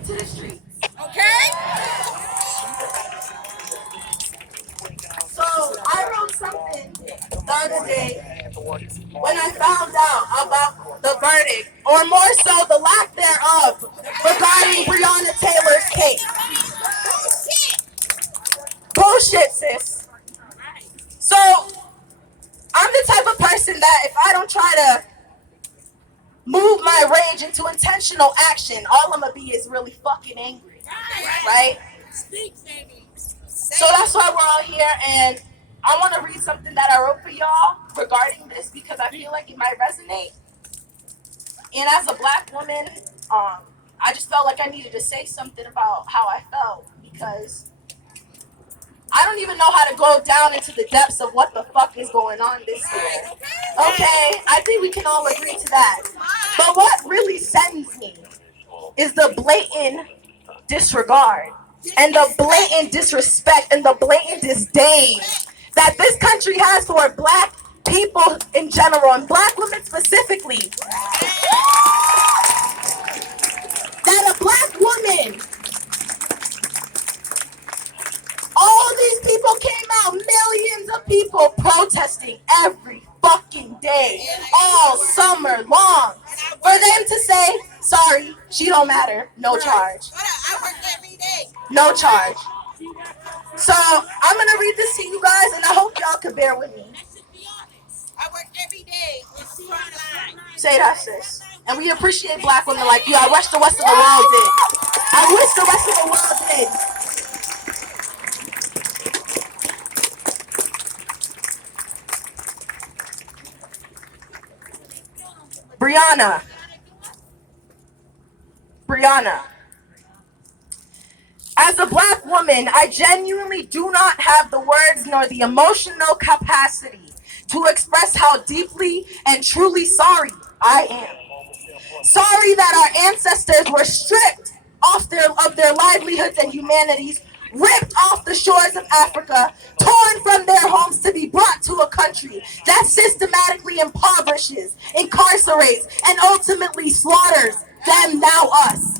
take to the streets. Okay? So I wrote something the other day when I found out about the verdict, or more so the lack thereof, regarding Breonna Taylor's case. Bullshit, sis. So I'm the type of person that if I don't try to move my rage into intentional action, all I'm gonna be is really fucking angry, right? So that's why we're all here, and I want to read something that I wrote for y'all regarding this because I feel like it might resonate. And as a black woman, I just felt like I needed to say something about how I felt because I don't even know how to go down into the depths of what the fuck is going on this year. Okay, I think we can all agree to that. But what really sends me is the blatant disregard and the blatant disrespect and the blatant disdain that this country has for black people in general and black women specifically. That a black woman, all these people came out, millions of people protesting every fucking day, all summer long, for them to say, sorry, she don't matter, no charge. No charge. So I'm gonna read this to you guys, and I hope y'all can bear with me. I work every day. Say that, sis. And we appreciate black women like you. I wish the rest of the world did. I wish the rest of the world did. Breonna. As a black woman, I genuinely do not have the words nor the emotional capacity to express how deeply and truly sorry I am. Sorry that our ancestors were stripped of their livelihoods and humanities, ripped off the shores of Africa, torn from their homes to be brought to a country that systematically impoverishes, incarcerates, and ultimately slaughters them, now us.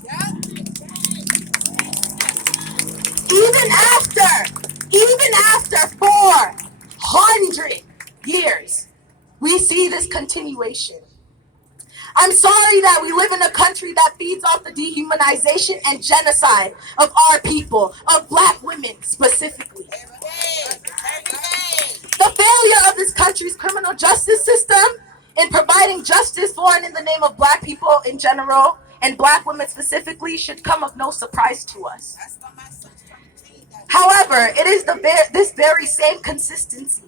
Even after 400 years, we see this continuation. I'm sorry that we live in a country that feeds off the dehumanization and genocide of our people, of black women specifically. The failure of this country's criminal justice system in providing justice for and in the name of black people in general, and black women specifically, should come of no surprise to us. However, it is this very same consistency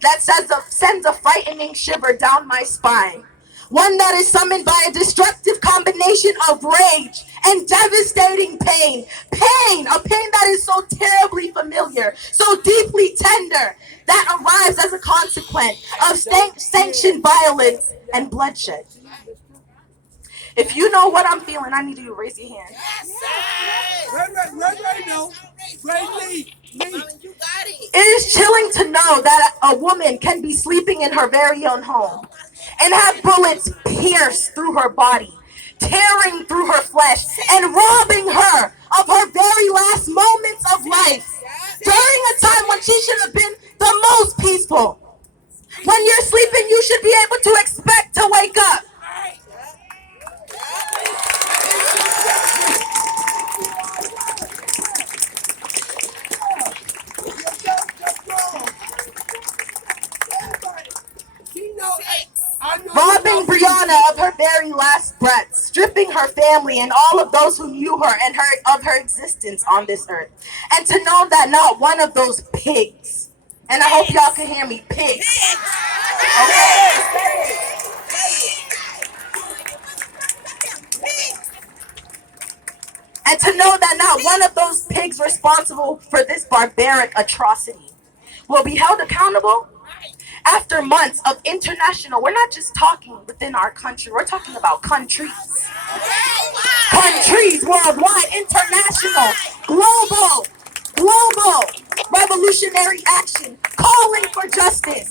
that sends a frightening shiver down my spine. One that is summoned by a destructive combination of rage and devastating pain. A pain that is so terribly familiar, so deeply tender, that arrives as a consequence of sanctioned violence and bloodshed. If you know what I'm feeling, I need you to raise your hand. It is chilling to know that a woman can be sleeping in her very own home and have bullets pierce through her body, tearing through her flesh, and robbing her of her very last moments of life during a time when she should have been the most peaceful. When you're sleeping, you should be able to expect to wake up. Robbing Breonna of her very last breath, stripping her family and all of those who knew her and of her existence on this earth. And to know that not one of those pigs, and I hope y'all can hear me, pigs. Okay. And to know that not one of those pigs responsible for this barbaric atrocity will be held accountable after months of international, we're not just talking within our country, we're talking about countries. Countries worldwide, international, global revolutionary action, calling for justice,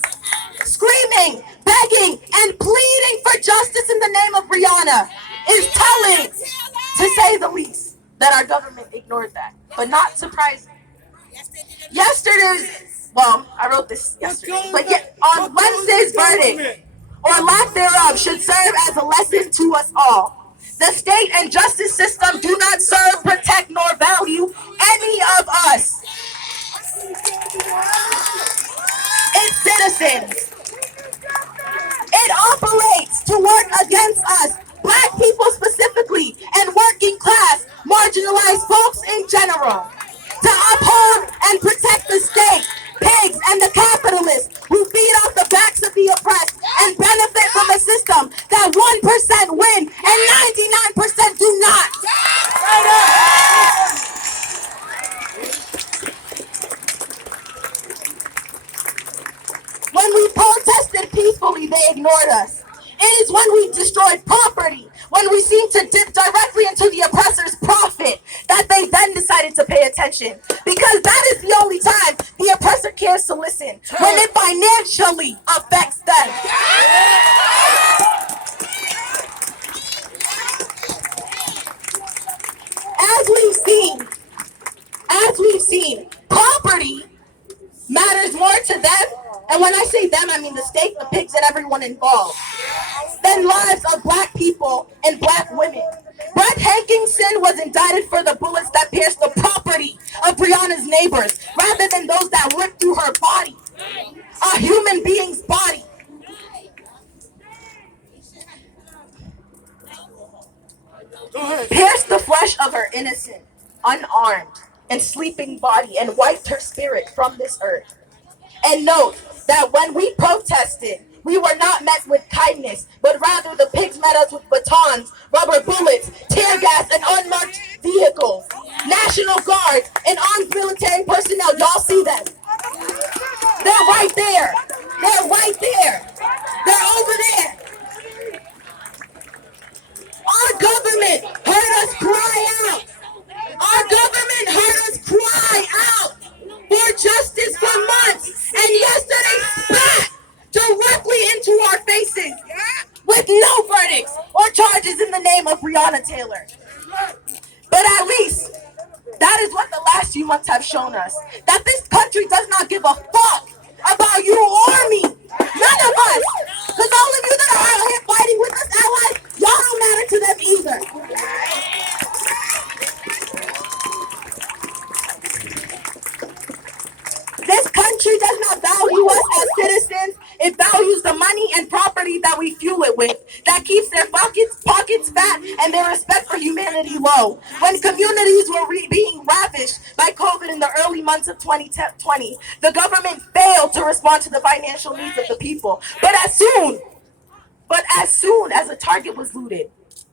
screaming, begging, and pleading for justice in the name of Breonna is telling, to say the least. that our government ignored that. But not surprising. Yes, they did it. Yesterday's, well, I wrote this yesterday, but on Wednesday's verdict, or lack thereof, should serve as a lesson to us all. The state and justice system do not serve, protect, nor value any of us, its citizens. It operates to work against us, black people specifically, and working class, marginalized folks in general, to uphold and protect the state, pigs, and the capitalists who feed off the backs of the oppressed and benefit from a system that 1% win and 99% do not. When we protested peacefully, they ignored us. It is when we destroyed property, when we seemed to dip directly into the oppressor's profit, that they then decided to pay attention. Because that is the only time the oppressor cares to listen, when it financially affects them. As we've seen, property matters more to them, and when I say them, I mean the state, the pigs, and everyone involved, than lives of black people and black women. Brett Hankinson was indicted for the bullets that pierced the property of Breonna's neighbors, rather than those that ripped through her body, a human being's body. Pierced the flesh of her innocent, unarmed, and sleeping body, and wiped her spirit from this earth. And note that when we protested, we were not met with kindness, but rather the pigs met us with batons, rubber bullets, tear gas, and unmarked vehicles. National Guard and armed military personnel, y'all see them. They're right there. They're right there. They're over there. Our government heard us cry out. Our government heard us cry out for justice for months, and yesterday spat directly into our faces with no verdicts or charges in the name of Breonna Taylor. But at least that is what the last few months have shown us, that this country does not give a fuck about you or me. None of us. Because all of you that are out here fighting with us allies, y'all don't matter to them either. This country does not value us as citizens. It values the money and property that we fuel it with, that keeps their pockets fat and their respect for humanity low. When communities were being ravished by COVID in the early months of 2020, the government failed to respond to the financial needs of the people. But as soon as a target was looted,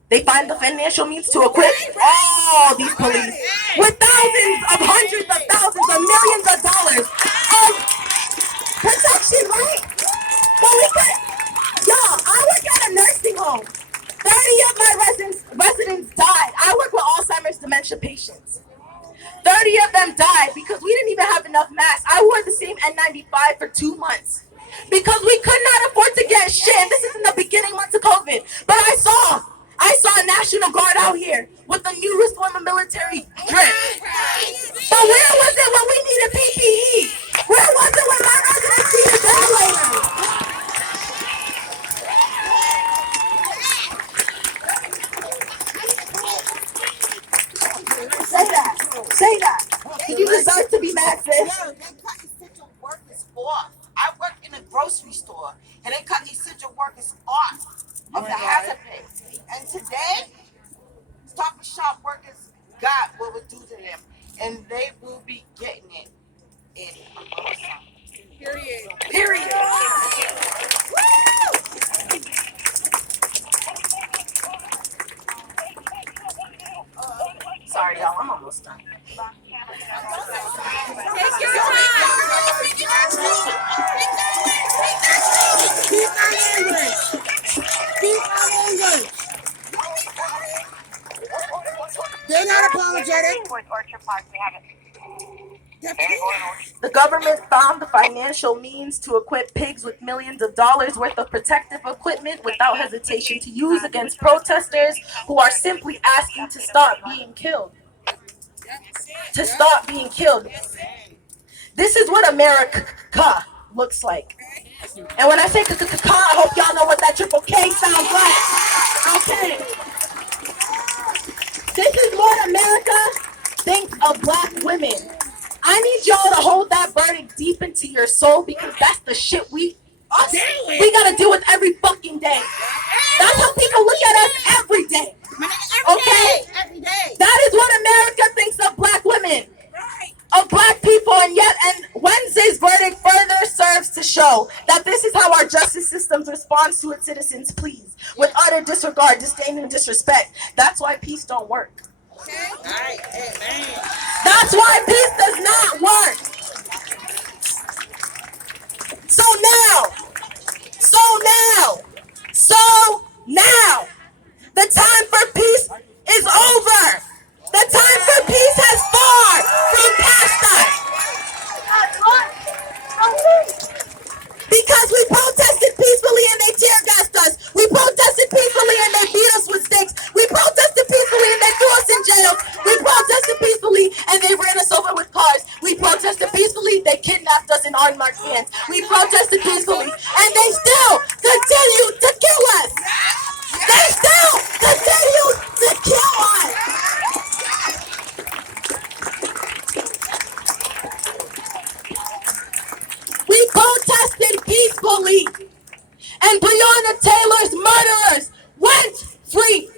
they find the financial means to equip all these police with thousands of hundreds of thousands of millions of dollars of protection, right? But we could, y'all, I work at a nursing home. 30 of my residents died. I work with Alzheimer's dementia patients. 30 of them died because we didn't even have enough masks. I wore the same N95 for 2 months because we could not afford to get shit. And this is in the beginning months of COVID. But I saw a National Guard out here with the newest form of military drip. But where was it when we needed PPE? Where was it when my residents needed ventilators? Say that. You deserve to be mad, sis. Yo, they cut essential workers off. I work in a grocery store, and they cut essential workers off of the hazard pay. And today, Stop and Shop workers got what was due to them, and they will be getting it in a month's time. Period. Sorry, y'all. I'm almost done. Take your time. Keep our language. Keep our language. They're not apologetic. The government found the financial means to equip pigs with millions of dollars worth of protective equipment without hesitation to use against protesters who are simply asking to stop being killed. to stop being killed. This is what America looks like. And when I say I hope y'all know what that triple K sounds like. Okay. This is what America thinks of black women. I need y'all to hold that burden deep into your soul because that's the shit we gotta deal with every fucking day. That's how people look at us every day. Okay? That is what America thinks of black women, of black people, and Wednesday's verdict further serves to show that this is how our justice system responds to its citizens' pleas, with utter disregard, disdain, and disrespect. That's why peace don't work. That's why peace does not work. So now, the time for peace is over. The time for peace has far from past us. Because we protested peacefully and they tear gassed us. We protested peacefully and they beat us with sticks. We protested peacefully and they threw us in jail. We protested peacefully and they ran us over with cars. We protested peacefully, they kidnapped us in unmarked vans. We protested peacefully and they still continue to kill us. They still continue to kill us. We protested peacefully, and Breonna Taylor's murderers went free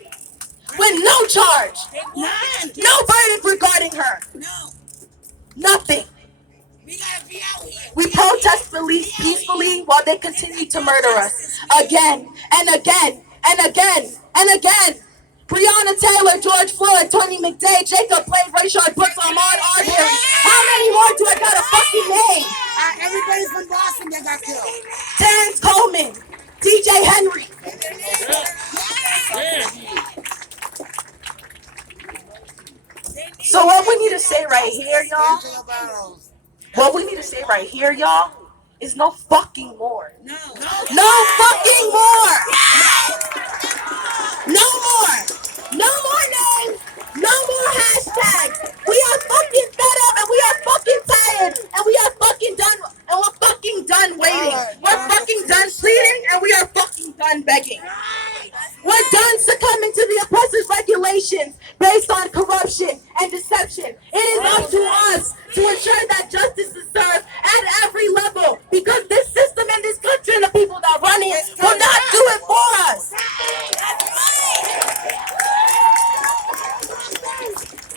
with no charge, no verdict regarding her, nothing. We protest peacefully while they continue to murder us again and again and again and again. Breonna Taylor, George Floyd, Tony McDade, Jacob Blake, Rayshard Brooks, Ahmaud Arbery. How many more do I gotta fucking name? Everybody from Boston that got killed. Terrence Coleman, DJ Henry. So what we need to say right here, y'all, is no fucking more. No fucking more. No more. No more names. No more hashtags. We are fucking fed up and we are fucking tired and we are fucking done and we're fucking done waiting. We're fucking done pleading and we are fucking done begging. We're done succumbing to the oppressive regulations based on corruption and deception. It is up to us to ensure that justice is served at every level because this system and this country and the people that run it will not do it for us.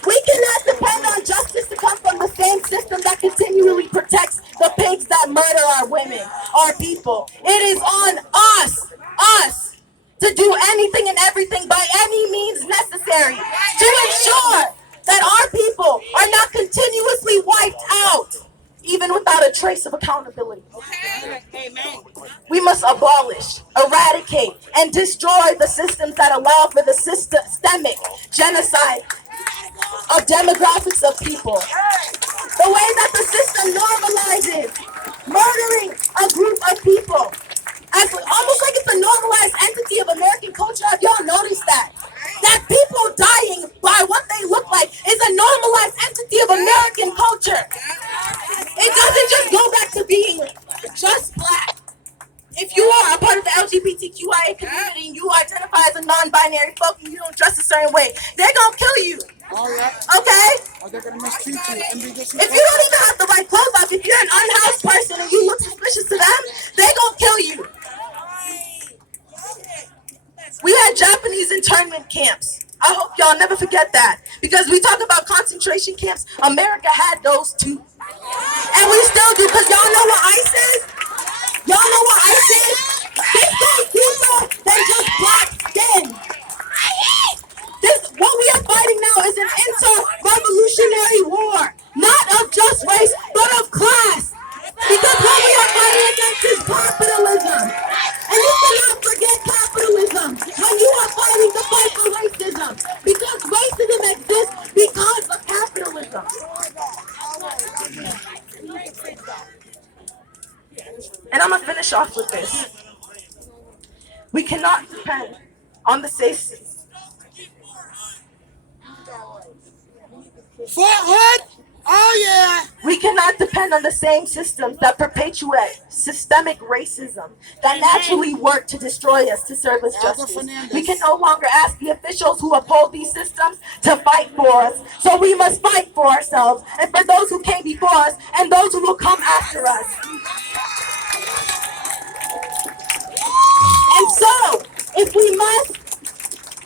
We cannot depend on justice to come from the same system that continually protects the pigs that murder our women, our people. It is on us, to do anything and everything by any means necessary to ensure that our people are not continuously wiped out, even without a trace of accountability. We must abolish, eradicate, and destroy the systems that allow for the systemic genocide of demographics of people. The way that the system normalizes murdering a group of people. As almost like it's a normalized entity of American culture. Have y'all noticed that? That people dying by what they look like is a normalized entity of American culture. It doesn't just go back to being just black. If you are a part of the LGBTQIA community and you identify as a non-binary folk and you don't dress a certain way, they're gonna kill you. Okay? They're gonna mistreat you and be If you don't even have the right clothes on, if you're an unhoused person and you look suspicious to them, they're gonna kill you. We had Japanese internment camps. I hope y'all never forget that. Because we talk about concentration camps, America had those too. And we still do, because y'all know what ICE is? Y'all know what ICE is? This goes deeper than just black skin. What we are fighting now is an inter-revolutionary war. Not of just race, but of class. Because what we are fighting against is capitalism. And you cannot forget capitalism when you are fighting the fight for racism. Because racism exists because of capitalism. And I'm going to finish off with this. We cannot depend on the Fort Hood? Oh, yeah. We cannot depend on the same systems that perpetuate systemic racism that naturally work to destroy us to serve us justice. We can no longer ask the officials who uphold these systems to fight for us. So we must fight for ourselves and for those who came before us and those who will come after us. And so, if we must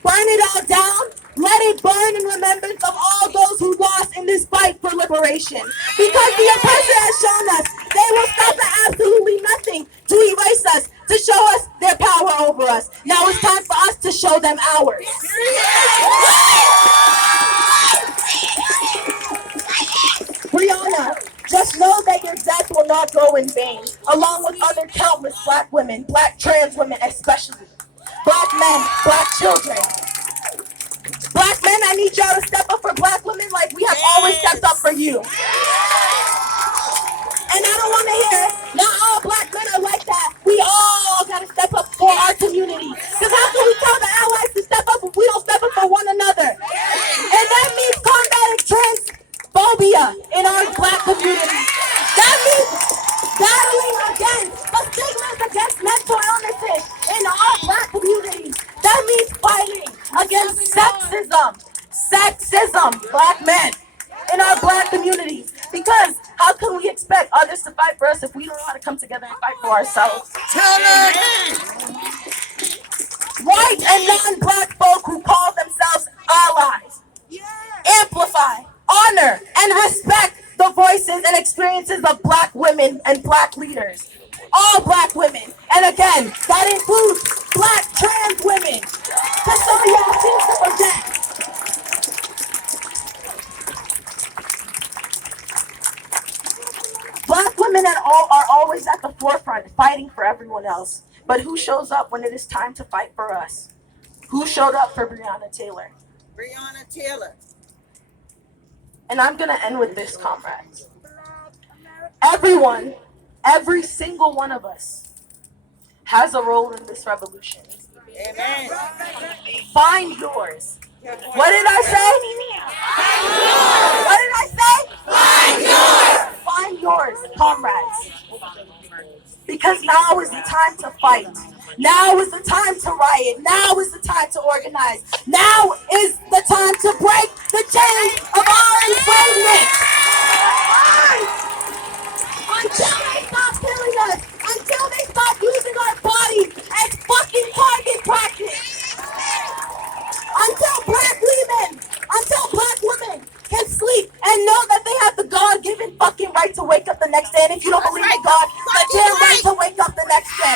burn it all down, let it burn in remembrance of all those who lost in this fight for liberation. Because the oppressor has shown us they will stop at absolutely nothing to erase us, to show us their power over us. Now it's time for us to show them ours. Breonna, just know that your death will not go in vain, along with other countless black women, black trans women especially, black men, black children. Black men, I need y'all to step up for black women like we have always stepped up for you. And I don't want to hear, not all black men are like that. We all got to step up for our community. Because how can we tell the allies to step up if we don't step up for one another? And that means combating transphobia in our black community. That means battling against the stigmas against mental illnesses in our black communities. That means fighting against sexism. Sexism, black men in our black communities. Because how can we expect others to fight for us if we don't know how to come together and fight for ourselves? White and non-black folk who call themselves allies amplify, honor, and respect the voices and experiences of black women and black leaders. All black women. And again, that includes black trans women. Because some of y'all seem to forget. Black women are always at the forefront, fighting for everyone else. But who shows up when it is time to fight for us? Who showed up for Breonna Taylor? Breonna Taylor. And I'm going to end with this, comrades. Everyone, every single one of us, has a role in this revolution. Amen. Find yours. What did I say? What did I say? Find yours, comrades. Because now is the time to fight. Now is the time to riot. Now is the time to organize. Now is the time to break the chains of our enslavement. Until they stop killing us. Until they stop using our bodies as fucking target practice. Until black women can sleep and know that they have the God-given fucking right to wake up the next day. And if you don't believe in God, the damn right to wake up the next day.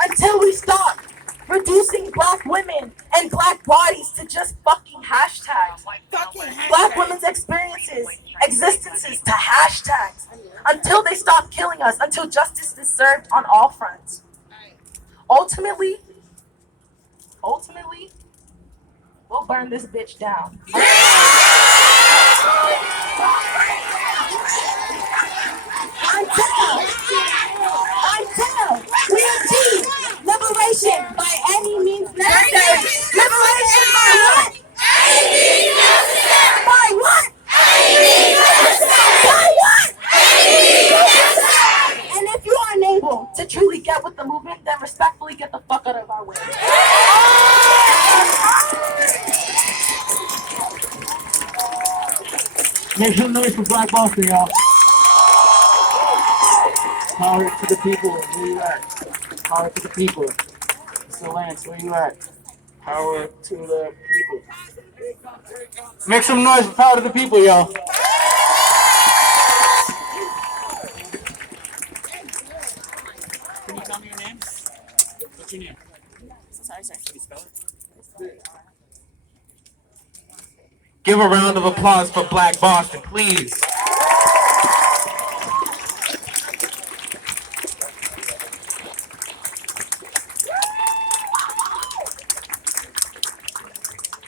Until we stop reducing black women and black bodies to just fucking hashtags. Black women's existences to hashtags. Until they stop killing us. Until justice is served on all fronts. Ultimately, we'll burn this bitch down. Until we achieve liberation by any means necessary. Liberation by what? Any means necessary. By what? Any means necessary. By what? Any means necessary. And if you are unable to truly get with the movement, then respectfully get the fuck out of our way. Make some noise for Black Boston, y'all. Power to the people. Where you at? Power to the people. Mr. Lance, where you at? Power to the people. Make some noise for power to the people, y'all. Can you tell me your name? What's your name? Sorry. Can you spell it? Give a round of applause for Black Boston, please.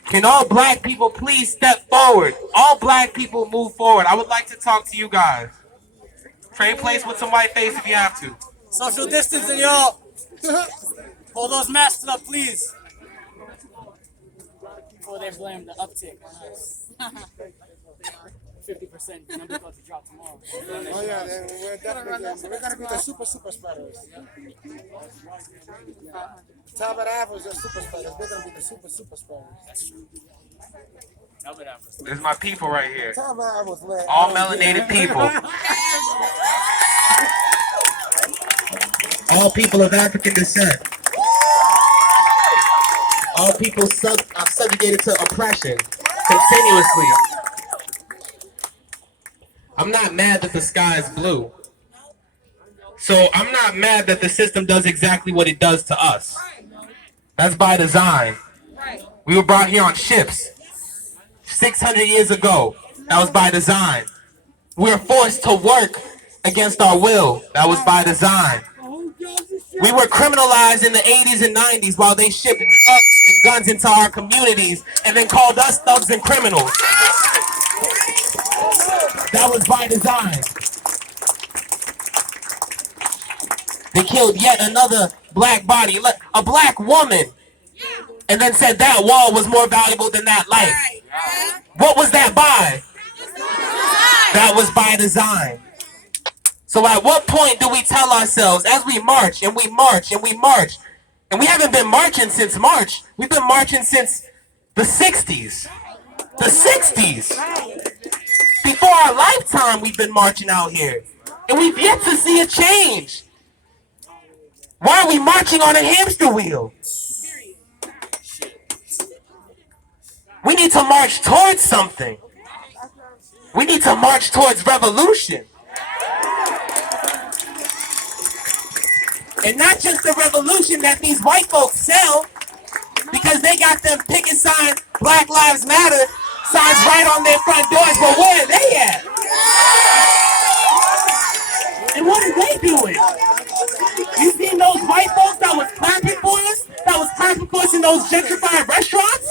Can all black people please step forward? All black people move forward. I would like to talk to you guys. Trade place with some white face if you have to. Social distancing, y'all. Hold those masks up, please. they blame the uptick on us. 50% number about to drop tomorrow. Oh yeah, we're definitely we're gonna be the super spreaders. Talbot Ave was the super spreaders. We're gonna be the super spreaders. That's true. This is my people right here. Talbot Ave was lit. All melanated people. All people of African descent. All people subjugated to oppression continuously. I'm not mad that the sky is blue. So I'm not mad that the system does exactly what it does to us. That's by design. We were brought here on ships 600 years ago. That was by design. We were forced to work against our will. That was by design. We were criminalized in the 80s and 90s while they shipped drugs and guns into our communities and then called us thugs and criminals. That was by design. They killed yet another black body, a black woman, and then said that wall was more valuable than that life. What was that by? That was by design. So at what point do we tell ourselves, as we march and we march and we march, and we haven't been marching since March, we've been marching since the 60s. The 60s. Before our lifetime, we've been marching out here. And we've yet to see a change. Why are we marching on a hamster wheel? We need to march towards something. We need to march towards revolution. And not just the revolution that these white folks sell, because they got them picket sign, Black Lives Matter signs right on their front doors, but where are they at? And what are they doing? You seen those white folks that was clapping for us? That was clapping for us in those gentrified restaurants?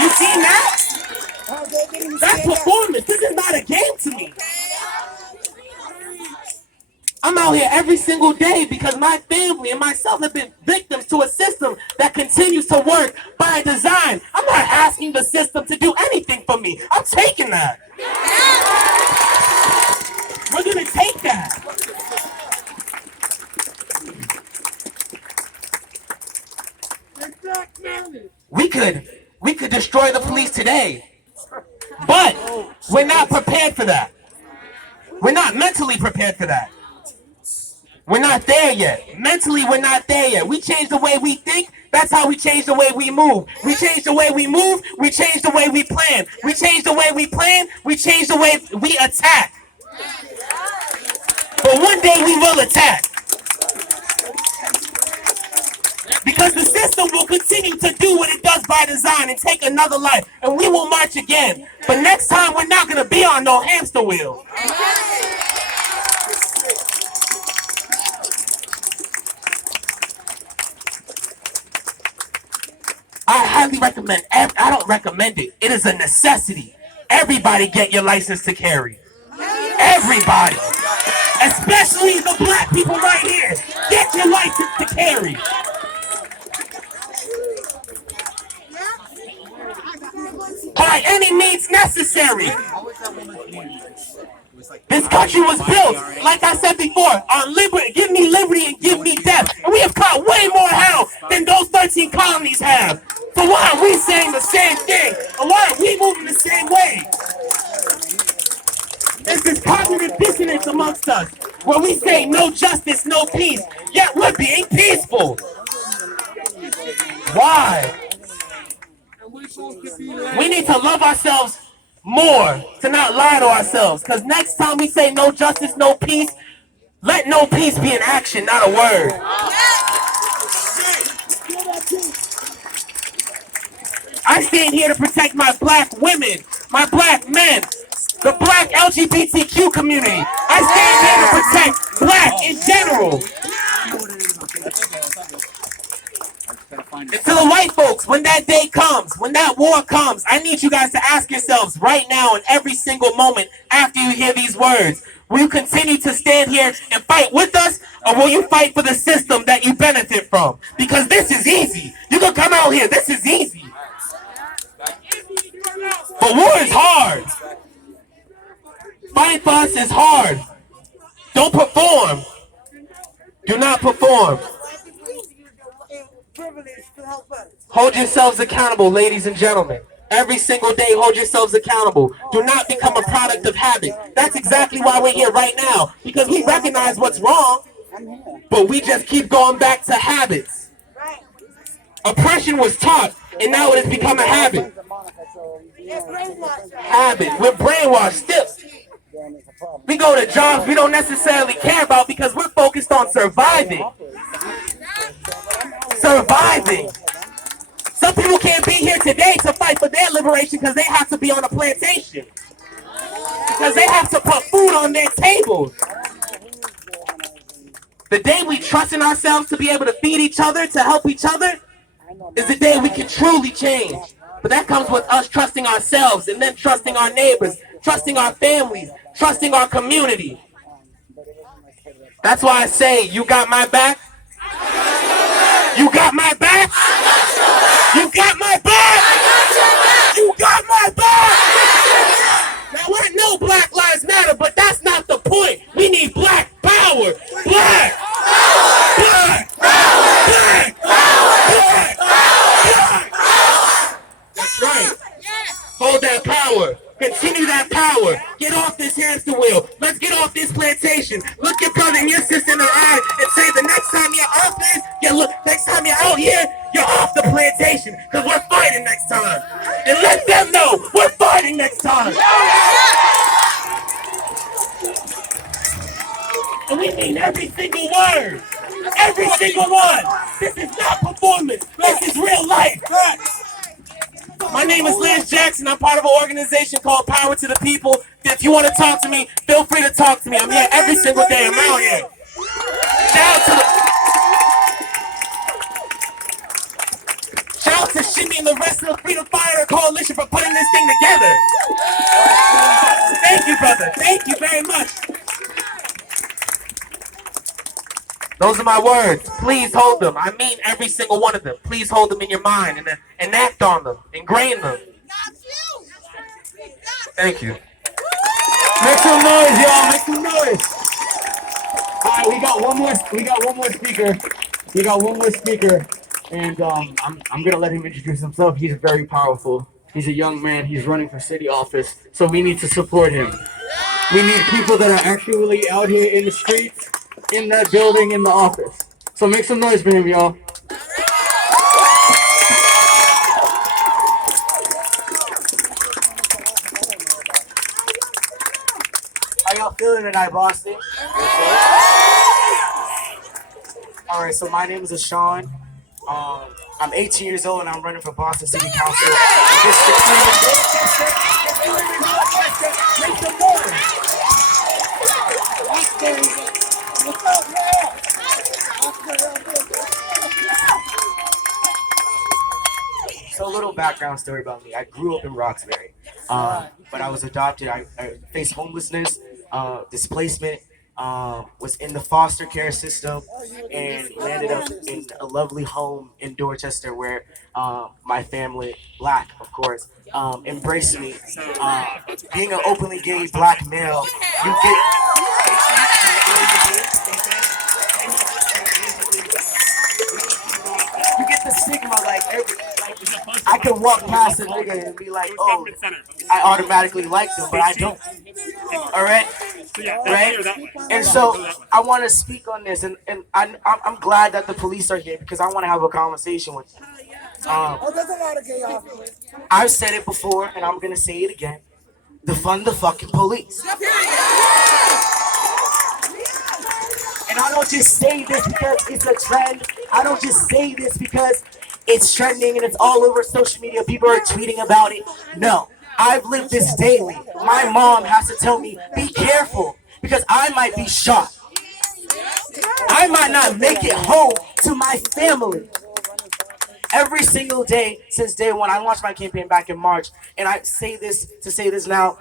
You seen that? That's performance. This is not a game to me. I'm out here every single day because my family and myself have been victims to a system that continues to work by design. I'm not asking the system to do anything for me. I'm taking that. We're going to take that. We could destroy the police today. But we're not prepared for that. We're not mentally prepared for that. We're not there yet. Mentally, we're not there yet. We change the way we think. That's how we change the way we move. We change the way we move. We change the way we plan. We change the way we plan. We change the way we attack. But one day we will attack. Because the system will continue to do what it does by design and take another life. And we will march again. But next time, we're not going to be on no hamster wheel. I highly recommend, I don't recommend it. It is a necessity. Everybody get your license to carry. Everybody. Especially the black people right here. Get your license to carry. By any means necessary. This country was built, like I said before, on liberty. Give me liberty and give me death. And we have caught way more hell than those 13 colonies have. So why are we saying the same thing? And why are we moving the same way? There's this cognitive dissonance amongst us, where we say no justice, no peace, yet we're being peaceful. Why? We need to love ourselves more, to not lie to ourselves. Because next time we say no justice, no peace, let no peace be an action, not a word. I stand here to protect my black women, my black men, the black LGBTQ community. I stand here to protect black in general. And to the white folks, when that day comes, when that war comes, I need you guys to ask yourselves right now and every single moment after you hear these words, will you continue to stand here and fight with us, or will you fight for the system that you benefit from? Because this is easy. You can come out here. This is easy. us is hard. Don't perform. Do not perform. Hold yourselves accountable, ladies and gentlemen. Every single day, hold yourselves accountable. Do not become a product of habit. That's exactly why we're here right now. Because we recognize what's wrong, but we just keep going back to habits. Oppression was taught, and now it has become a habit. Habit. We're brainwashed still. We go to jobs we don't necessarily care about because we're focused on surviving. Surviving. Some people can't be here today to fight for their liberation because they have to be on a plantation. Because they have to put food on their tables. The day we trust in ourselves to be able to feed each other, to help each other, is the day we can truly change. But that comes with us trusting ourselves and then trusting our neighbors, trusting our families, trusting our community. That's why I say, you got my back? You got my back? You got my back? You got my back? Now, I know Black Lives Matter, but that's not the point. We need black power. Black power. Black power. Black power. Black power. That's right. Hold that power. Continue that power. Get off this hamster wheel. Let's get off this plantation. Look your brother and your sister in the eye and say the next time you're off this, next time you're out here, you're off the plantation. Because we're fighting next time. And let them know we're fighting next time. And we mean every single word. Every single one. This is not performance. This is real life. My name is Lance Jackson. I'm part of an organization called Power to the People. If you want to talk to me, feel free to talk to me. I'm here every single day. I'm out here. Shout out to Shimmy and the rest of the Freedom Fighter Coalition for putting this thing together. Thank you, brother. Thank you very much. Those are my words. Please hold them. I mean every single one of them. Please hold them in your mind and act on them. Ingrain them. Thank you. Make some noise, y'all. Make some noise. All right, we got one more speaker. We got one more speaker, and I'm gonna let him introduce himself. He's very powerful. He's a young man. He's running for city office, so we need to support him. We need people that are actually out here in the streets, in that building, in the office. So make some noise for him, y'all. How y'all feeling tonight, Boston? All right, so my name is Ashawn. I'm 18 years old and I'm running for Boston City Council. So a little background story about me. I grew up in Roxbury, but I was adopted. I faced homelessness, displacement, was in the foster care system, and landed up in a lovely home in Dorchester where my family, Black of course, embraced me. Being an openly gay Black male, you get the stigma like I can walk past a nigga and be like, oh, I automatically like them, but I don't. All right, right? And so I want to speak on this, and I'm glad that the police are here because I want to have a conversation with them. I've said it before, and I'm gonna say it again. Defund the fucking police. And I don't just say this because it's a trend. I don't just say this because it's trending and it's all over social media. People are tweeting about it. No, I've lived this daily. My mom has to tell me, be careful, because I might be shot. I might not make it home to my family. Every single day since day one, I launched my campaign back in March, and I say this to say this now,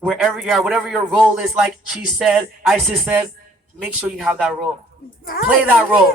wherever you are, whatever your role is, like she said, Isis said, make sure you have that role. Play that role.